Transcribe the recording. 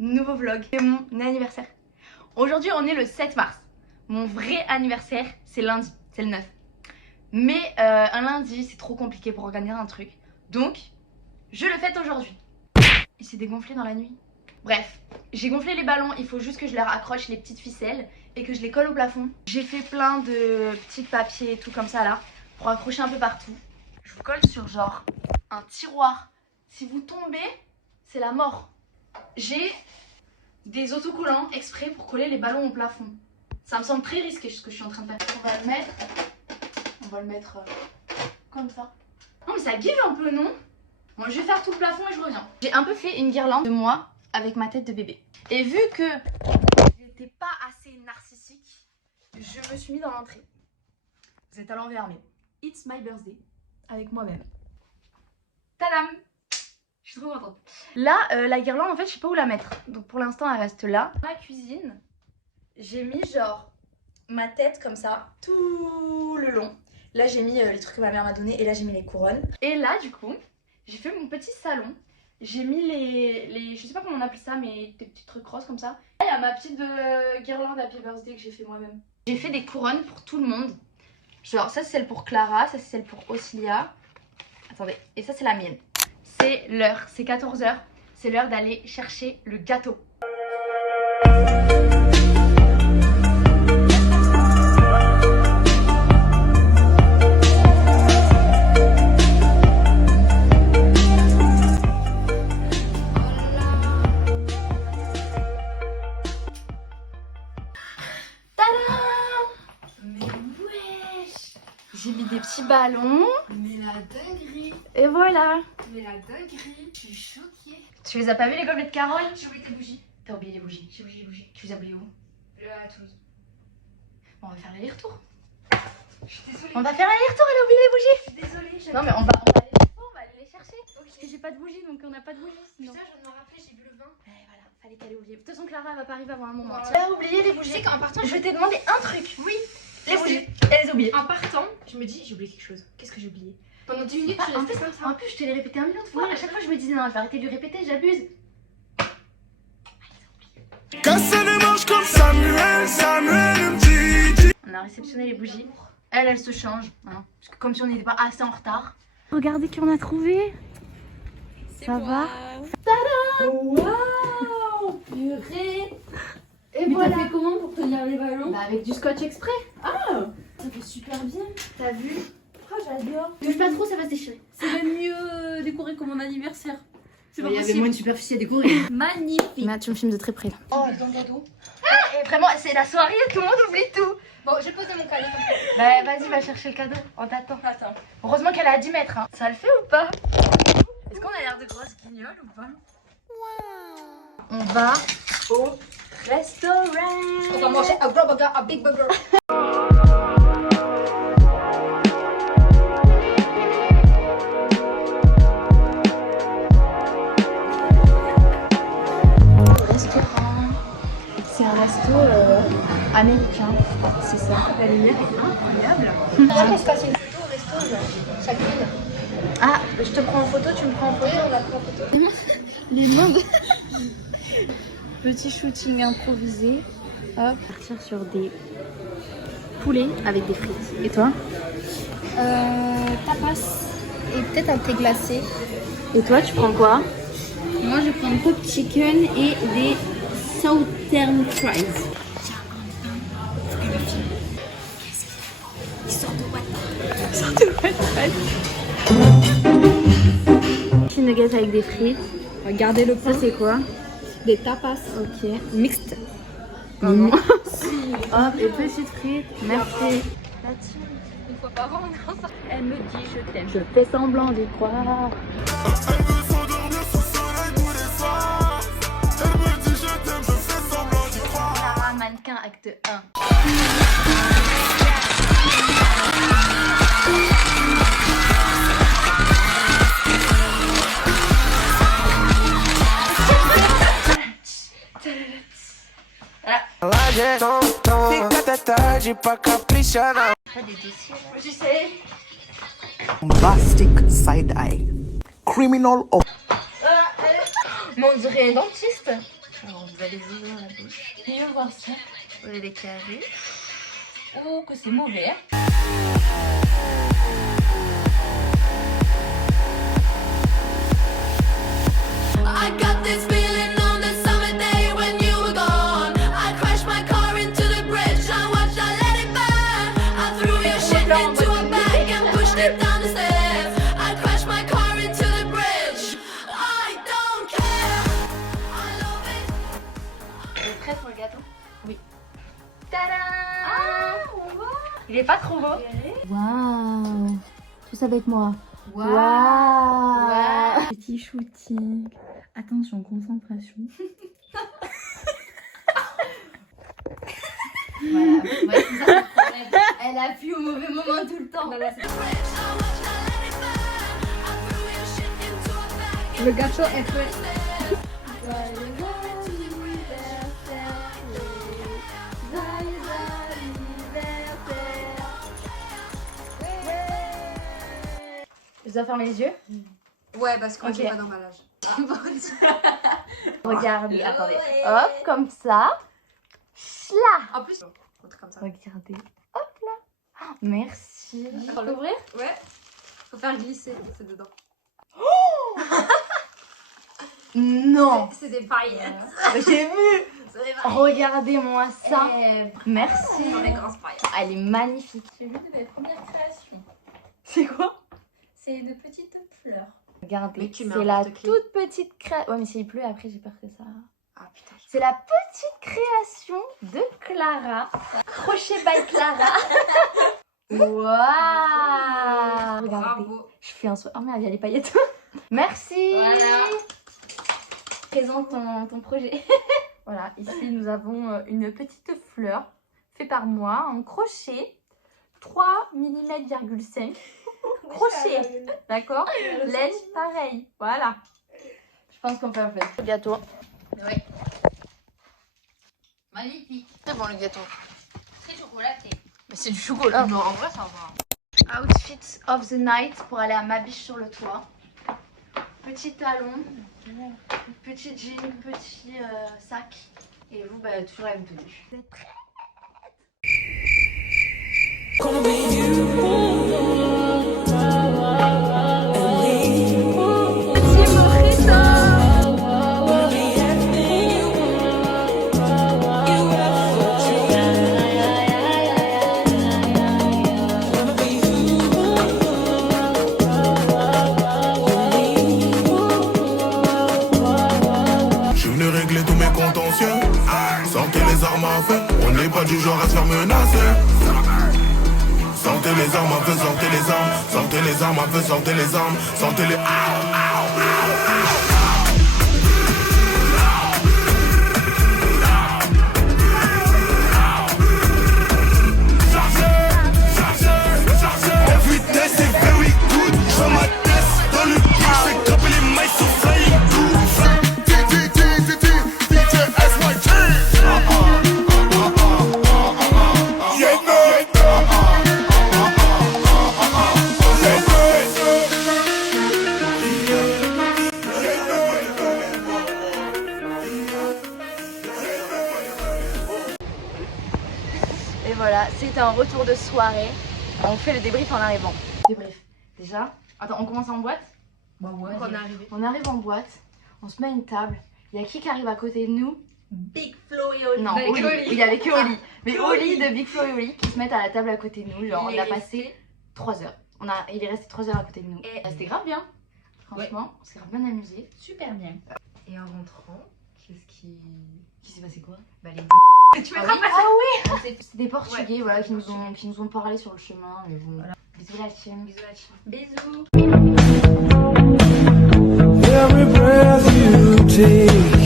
nouveau vlog. C'est mon anniversaire. Aujourd'hui on est le 7 mars. Mon vrai anniversaire c'est lundi, c'est le 9. Mais un lundi c'est trop compliqué pour organiser un truc. Donc je le fête aujourd'hui. Il s'est dégonflé dans la nuit. Bref, j'ai gonflé les ballons, il faut juste que je leur accroche les petites ficelles et que je les colle au plafond. J'ai fait plein de petits papiers et tout comme ça là pour accrocher un peu partout. Je vous colle sur genre un tiroir. Si vous tombez, c'est la mort. J'ai des autocollants exprès pour coller les ballons au plafond. Ça me semble très risqué ce que je suis en train de faire. On va le mettre comme ça. Non mais ça give un peu, non? Bon, je vais faire tout le plafond et je reviens. J'ai un peu fait une guirlande de moi avec ma tête de bébé. Et vu que j'étais pas assez narcissique, je me suis mis dans l'entrée. Vous êtes à l'envers mais it's my birthday avec moi-même. Tadam! Je suis trop contente. Là, la guirlande, en fait, je sais pas où la mettre. Donc pour l'instant, elle reste là. Dans la cuisine, j'ai mis genre ma tête comme ça tout le long. Là, j'ai mis les trucs que ma mère m'a donné et là, j'ai mis les couronnes. Et là, du coup, j'ai fait mon petit salon. J'ai mis les je sais pas comment on appelle ça, mais des petits trucs roses comme ça. Et il y a ma petite guirlande Happy Birthday que j'ai fait moi-même. J'ai fait des couronnes pour tout le monde. Genre ça c'est celle pour Clara, ça c'est celle pour Osilia. Attendez, et ça c'est la mienne. C'est l'heure, c'est 14 h. C'est l'heure d'aller chercher le gâteau. J'ai mis des petits ballons. Mais la dinguerie. Et voilà. Mais la dinguerie. Je suis choquée. Tu les as pas vus les gobelets de Carole? J'ai oublié tes bougies. T'as oublié les bougies? J'ai oublié les bougies. Tu les as oubliées où? À Toulouse. Bon, on va faire l'aller-retour. Je suis désolée. On va faire l'aller-retour, elle a oublié les bougies. Je suis désolée. Non mais on va aller les fois, on va aller les chercher. Ok. Parce que j'ai pas de bougies donc on n'a pas de bougies sinon. Putain, je viens de me rappeler, j'ai bu le vin. Ouais, voilà, fallait qu'elle ait oublié. De toute façon, Clara elle va pas arriver avant un moment. Voilà. Tu as oublié les Tu bougies. sais qu'en partant, Je t'ai demandé un truc. Oui. Les bougies. Elle les a oubliées. En partant, je me dis, j'ai oublié quelque chose. Qu'est-ce que j'ai oublié? Pendant 10 minutes, je En restais plus, comme ça. en plus, je te l'ai répété un million de fois. Oui, À chaque fois, je me disais non, je vais arrêter de lui répéter, j'abuse. Casser les manches comme Samuel, Samuel me dit. On a réceptionné les bougies. Elle se change. Hein, parce que comme si on n'était pas assez en retard. Regardez qui on a trouvé. Ça va? Waouh! Purée! Et Mais voilà. t'as fait comment pour tenir les ballons? Bah avec du scotch exprès. Ça fait super bien. T'as vu? Oh, j'adore. Touche pas trop, ça va se déchirer. C'est même mieux décoré que mon anniversaire. C'est pas Il y avait possible. moins de superficie à décorer. Magnifique. Mais tu me filmes de très près là. Oh, dans le gâteau. Et vraiment, c'est la soirée, tout le monde oublie tout. Bon, je pose mon cadeau. Bah vas-y, va chercher le cadeau. On t'attend. Attends. Heureusement qu'elle est à 10 mètres. Hein. Ça le fait ou pas? Est-ce qu'on a l'air de grosses guignols ou pas? On va au restaurant. On va manger un gros burger, un big burger. Restaurant. C'est un resto américain. C'est ça. La lumière est incroyable. Je crois qu'on se fasse une photo au resto, chacune. Ah, je te prends en photo, tu me prends en photo. Oui, on a pris en photo. Les mains de... Petit shooting improvisé. Hop, partir sur des poulets avec des frites. Et toi? Tapas et peut-être un thé glacé. Et toi, tu prends quoi? Moi, je prends un pop chicken et des southern fries. Petit nuggets avec des frites. Regardez le Ça, c'est quoi? Des tapas. Ok. Mixtes. Maman. Hop, et petites frites. Merci. Une fois par an, on est ensemble. Elle me dit je t'aime. Je fais semblant d'y croire. Elle veut s'endormir sous le soleil tous les soirs. Elle me dit je t'aime, je fais semblant d'y croire. Clara, mannequin, acte 1. Fica até tarde pra caprichar na. Pas des dossiers. Je sais. Bombastic side eye. Criminal of. Mais on dirait un dentiste. Alors, vous allez ouvrir la bouche. Et on va voir ça. Vous avez les carrés. Oh, que c'est mauvais. I got this feeling on the summer day when you were gone. I crashed my car into the bridge. I watched, I let it burn. I threw your shit into a bag and pushed it down the stairs. I crashed my car into the bridge. I don't care. I love it. Vous êtes prêts pour le gâteau? Oui. Tadam! Il est pas trop beau? Waouh. Tous avec moi. Waouh. Petit shooting. Attention, concentration. Voilà. Ouais, c'est ça le problème. Elle appuie au mauvais moment tout le temps. I watched, I let it burn. I threw your shit into a bag and Le gâteau est prêt. Je dois fermer les yeux? Ouais, parce qu'on Ok. dit pas d'emballage. Regardez, attendez. Hop, comme ça. Là. En plus, un truc comme ça. Regardez. Hop là. Oh, merci. Faut l'ouvrir? Ouais. Faut faire glisser, c'est dedans. Non. C'est des paillettes. J'ai vu. Regardez-moi ça. Merci. Les grosses paillettes. Elle est magnifique. J'ai vu de mes premières créations. C'est quoi? C'est une petite fleur. Regardez, Mais tu mets c'est un la porte-clés. toute petite création. Ouais, mais s'il pleut, après, j'ai peur que ça... Ah putain. C'est la petite création de Clara. Crochet by Clara. Waouh. Regardez. Bravo. Je fais un soin. Oh merde, il y a les paillettes. Merci. Voilà. Présente ton projet. Voilà, ici nous avons une petite fleur faite par moi en crochet 3 mm,5 crochet, d'accord? Laine pareil, voilà. Je pense qu'on peut en faire le gâteau. Oui. Magnifique. C'est bon le gâteau. Très chocolaté. Mais c'est du chocolat. Non, en vrai, ça va. Outfit of the night pour aller à ma biche sur le toit. Petit talon, petit jean, petit sac. Et vous, bah, toujours la même tenue. Vous êtes prêts? Je suis venu régler tous mes contentieux. Sortez les armes à feu, on n'est pas du genre à se faire menacer. Sortez les armes à feu, sortez les armes. Sortez les armes à feu, sortez les armes. Sortez les... Every day c'est very good. Je fais ma test dans le beat. Je fais grimper les mailles sur Flying Blue. Et voilà, c'était un retour de soirée. On fait le débrief en arrivant. Débrief. Déjà, attends, on commence en boîte? Bah ouais. On est arrivé. On arrive en boîte, on se met à une table. Il y a qui arrive à côté de nous? Big Flo et Oli. Non, Avec Oli. Oli. Il y avait que Oli. Mais Oli. Oli de Big Flo et Oli qui se mettent à la table à côté de nous. Genre, Il on a est passé 3 heures. Il est resté 3 heures à côté de nous. Et- C'était grave bien. Franchement, on s'est grave bien amusé. Super bien. Et en rentrant, qu'est-ce qui... Qui s'est passé quoi? Bah les tu Ah mettras oui, pas ah oui. C'est des Portugais, Ouais, voilà, des Portugais. qui nous ont parlé sur le chemin. Mais bon. Bisous la team. Bisous la team. Bisous. Every breath you take